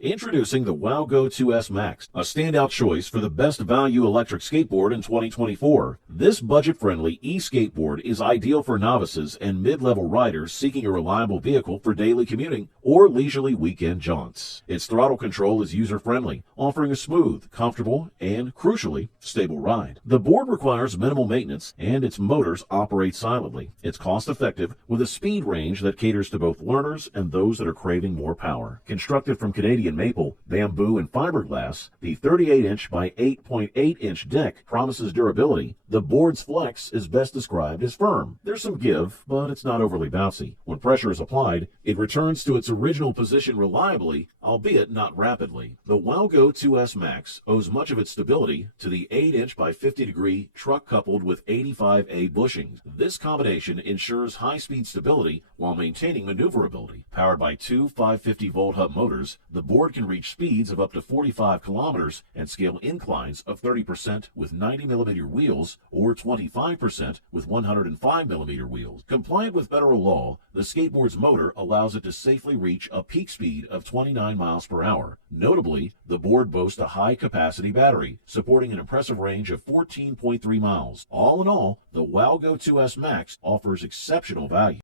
Introducing the Wowgo 2S Max, a standout choice for the best value electric skateboard in 2024. This budget-friendly e-skateboard is ideal for novices and mid-level riders seeking a reliable vehicle for daily commuting or leisurely weekend jaunts. Its throttle control is user-friendly, offering a smooth, comfortable, and, crucially, stable ride. The board requires minimal maintenance, and its motors operate silently. It's cost-effective, with a speed range that caters to both learners and those that are craving more power. Constructed from Canadian maple, bamboo, and fiberglass, the 38-inch by 8.8-inch deck promises durability. The board's flex is best described as firm. There's some give, but it's not overly bouncy. When pressure is applied, it returns to its original position reliably, albeit not rapidly. The Wowgo 2S Max owes much of its stability to the 8-inch by 50-degree truck coupled with 85A bushings. This combination ensures high-speed stability while maintaining maneuverability. Powered by two 550-volt hub motors, the board can reach speeds of up to 45 kilometers and scale inclines of 30% with 90mm wheels or 25% with 105mm wheels. Compliant with federal law, the skateboard's motor allows it to safely reach a peak speed of 29 miles per hour. Notably, the board boasts a high-capacity battery, supporting an impressive range of 14.3 miles. All in all, the Wowgo 2S Max offers exceptional value.